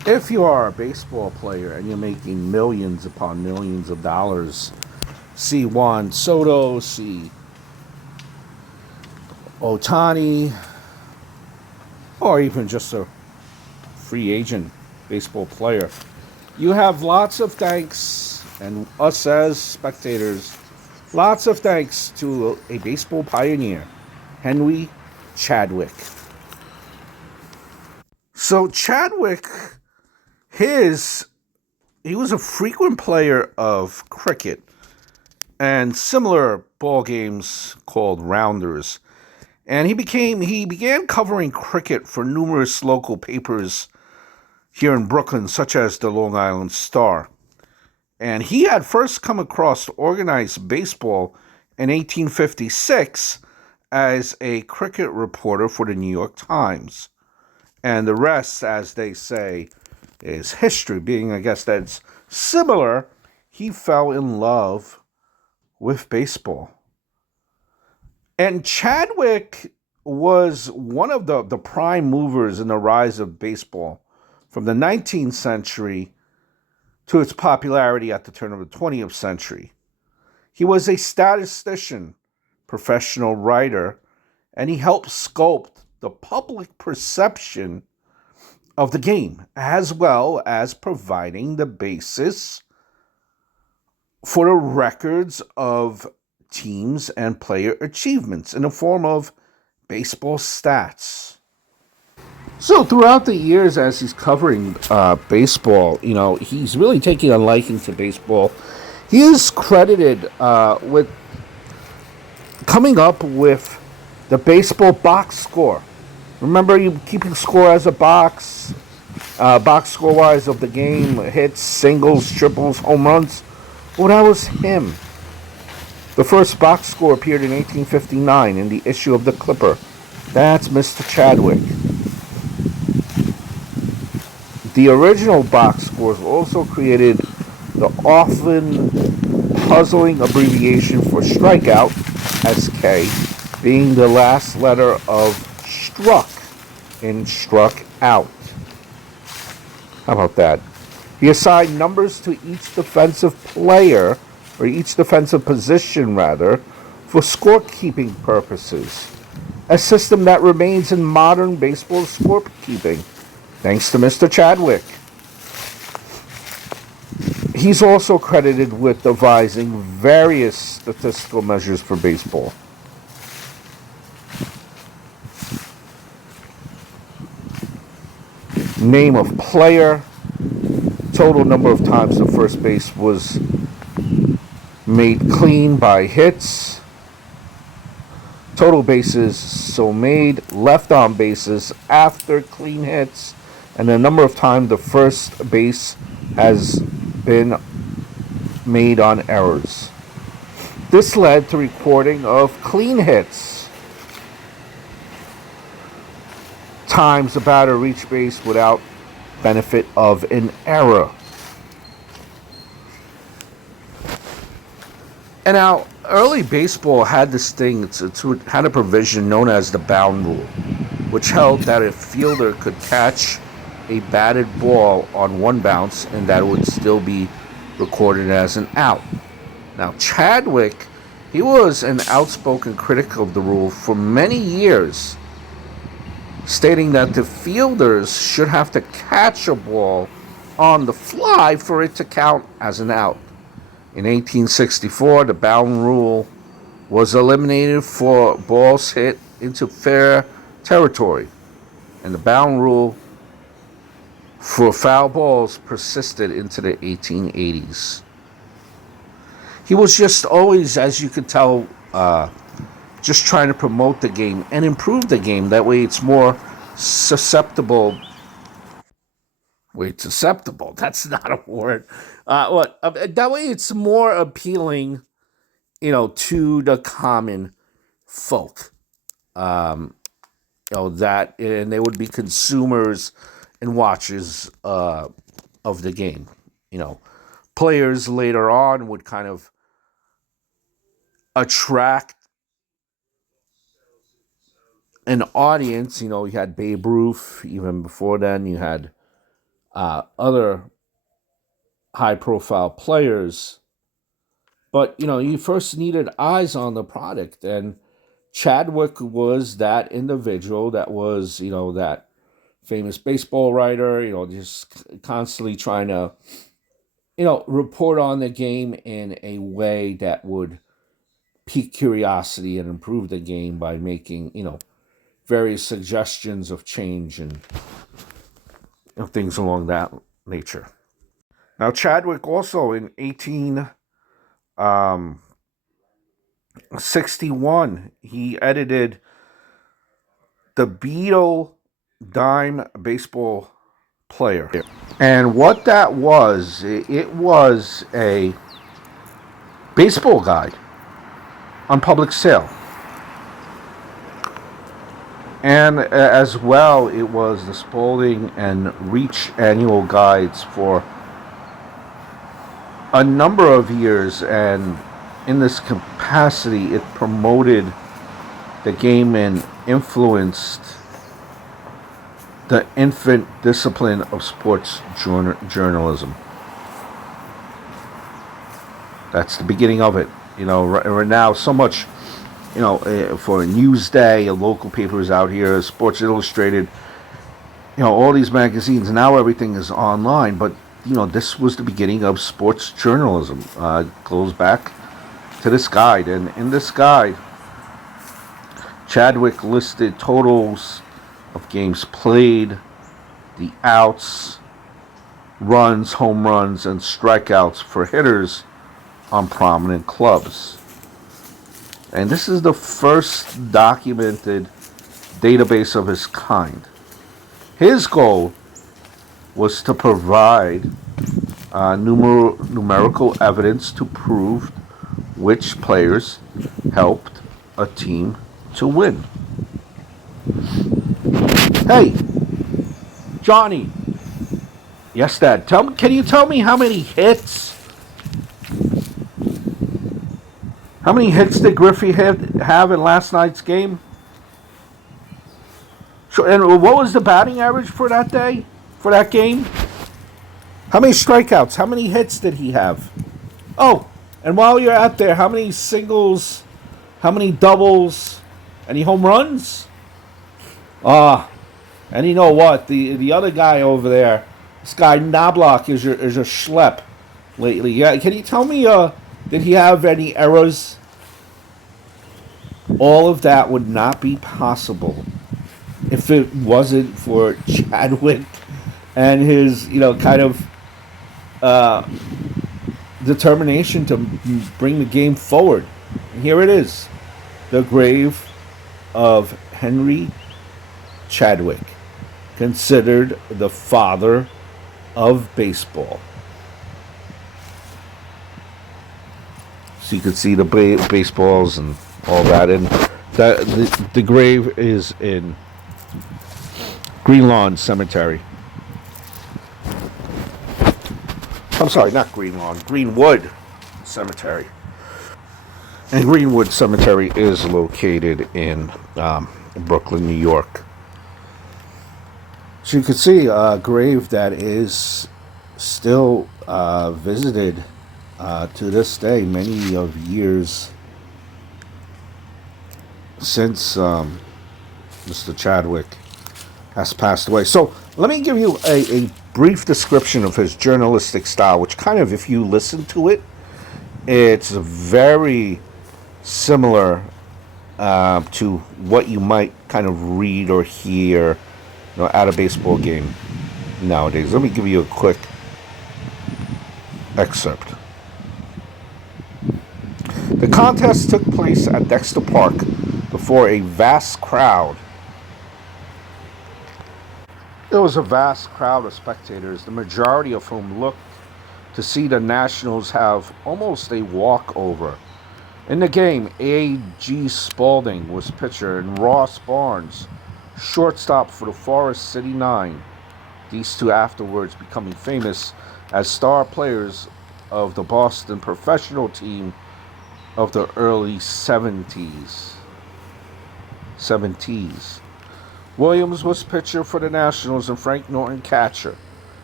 If you are a baseball player and you're making millions upon millions of dollars, see Juan Soto, see Otani, or even just a free agent baseball player, you have lots of thanks, and us as spectators, lots of thanks to a baseball pioneer, Henry Chadwick. So Chadwick, his he was a frequent player of cricket and similar ball games called rounders. And he began covering cricket for numerous local papers here in Brooklyn, such as the Long Island Star. And he had first come across organized baseball in 1856 as a cricket reporter for the New York Times. And the rest, as they say, is history, being, I guess, that's similar. He fell in love with baseball. And Chadwick was one of the prime movers in the rise of baseball from the 19th century to its popularity at the turn of the 20th century. He was a statistician, professional writer, and he helped sculpt the public perception of the game, as well as providing the basis for the records of teams and player achievements in the form of baseball stats. So throughout the years, as he's covering baseball, he's really taking a liking to baseball. He is credited with coming up with the baseball box score. Remember, you keeping score as a box score wise of the game, hits, singles, triples, home runs. Well, that was him. The first box score appeared in 1859 in the issue of the Clipper. That's Mr. Chadwick. The original box scores also created the often puzzling abbreviation for strikeout, SK, being the last letter of struck in struck out. How about that? He assigned numbers to each defensive player, or each defensive position rather, for scorekeeping purposes. A system that remains in modern baseball scorekeeping, thanks to Mr. Chadwick. He's also credited with devising various statistical measures for baseball. Name of player, total number of times the first base was made clean by hits, total bases so made, left on bases after clean hits, and the number of times the first base has been made on errors. This led to recording of clean hits, times the batter reached base without benefit of an error. And now, early baseball had this thing, it had a provision known as the bound rule, which held that a fielder could catch a batted ball on one bounce and that it would still be recorded as an out. Now, Chadwick, he was an outspoken critic of the rule for many years, stating that the fielders should have to catch a ball on the fly for it to count as an out. In 1864, the bound rule was eliminated for balls hit into fair territory, and the bound rule for foul balls persisted into the 1880s. He was just always, as you could tell, just trying to promote the game and improve the game. That way it's more susceptible. Wait, susceptible. That's not a word. That way it's more appealing, to the common folk. Um, that, and they would be consumers and watchers of the game. You know, players later on would kind of attract an audience. You had Babe Ruth. Even before then, you had other high-profile players. But, you first needed eyes on the product. And Chadwick was that individual that was, that famous baseball writer, just constantly trying to, report on the game in a way that would pique curiosity and improve the game by making, various suggestions of change and things along that nature. Now, Chadwick also in 1861, he edited the Beetle Dime Baseball Player. And what that was, it was a baseball guide on public sale. And as well, it was the Spalding and Reach annual guides for a number of years. And in this capacity, it promoted the game and influenced the infant discipline of sports journalism. That's the beginning of it. Right now, so much, for Newsday, a local papers out here, Sports Illustrated, all these magazines. Now everything is online, but, this was the beginning of sports journalism. Goes back to this guide. And in this guide, Chadwick listed totals of games played, the outs, runs, home runs, and strikeouts for hitters on prominent clubs. And this is the first documented database of its kind. His goal was to provide numerical evidence to prove which players helped a team to win. Hey, Johnny. Yes, Dad. Can you tell me how many hits did Griffey have in last night's game? Sure. And what was the batting average for that day? For that game? How many strikeouts? How many hits did he have? Oh, and while you're out there, how many singles? How many doubles? Any home runs? And you know what? The other guy over there, this guy Knobloch is a schlep lately. Yeah, can you tell me? Did he have any errors? All of that would not be possible if it wasn't for Chadwick and his, kind of determination to bring the game forward. And here it is, the grave of Henry Chadwick, considered the father of baseball. So you can see the baseballs and all that. And the grave is in Green Lawn Cemetery. I'm sorry, not Green Lawn, Greenwood Cemetery. And Greenwood Cemetery is located in Brooklyn, New York. So you can see a grave that is still visited to this day, many of years since Mr. Chadwick has passed away. So let me give you a brief description of his journalistic style, which kind of, if you listen to it, it's very similar to what you might kind of read or hear, at a baseball game nowadays. Let me give you a quick excerpt. The contest took place at Dexter Park before a vast crowd. There was a vast crowd of spectators, the majority of whom looked to see the Nationals have almost a walkover. In the game, A.G. Spalding was pitcher and Ross Barnes shortstop for the Forest City Nine. These two afterwards becoming famous as star players of the Boston professional team of the early 70s. Williams was pitcher for the Nationals and Frank Norton catcher.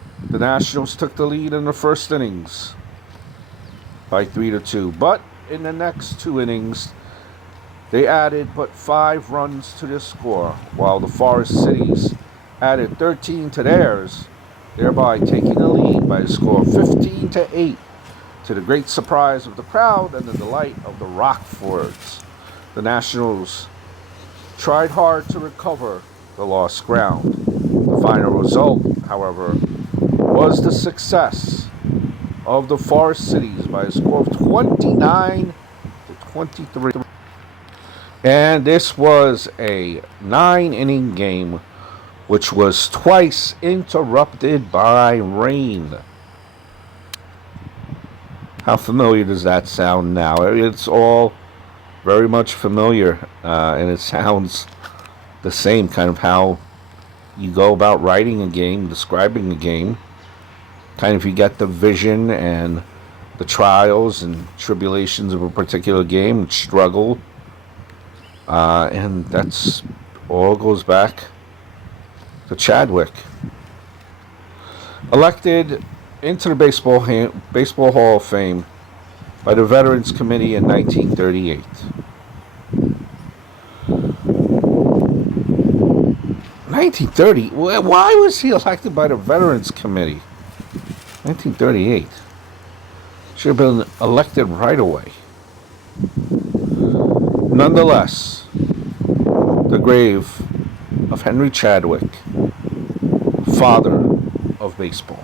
The Nationals took the lead in the first innings by 3-2. But in the next two innings, they added but 5 runs to their score, while the Forest Cities added 13 to theirs, thereby taking the lead by a score of 15-8, to the great surprise of the crowd and the delight of the Rockfords. The Nationals tried hard to recover the lost ground. The final result, however, was the success of the Forest Cities by a score of 29-23. And this was a 9-inning game, which was twice interrupted by rain. How familiar does that sound now? It's all very much familiar, and it sounds the same, kind of how you go about writing a game, describing a game. Kind of you get the vision and the trials and tribulations of a particular game, struggle, and that's all goes back to Chadwick. Elected into the Baseball Hall of Fame by the Veterans Committee in 1938. 1930? Why was he elected by the Veterans Committee? 1938. Should have been elected right away. Nonetheless, the grave of Henry Chadwick, father of baseball.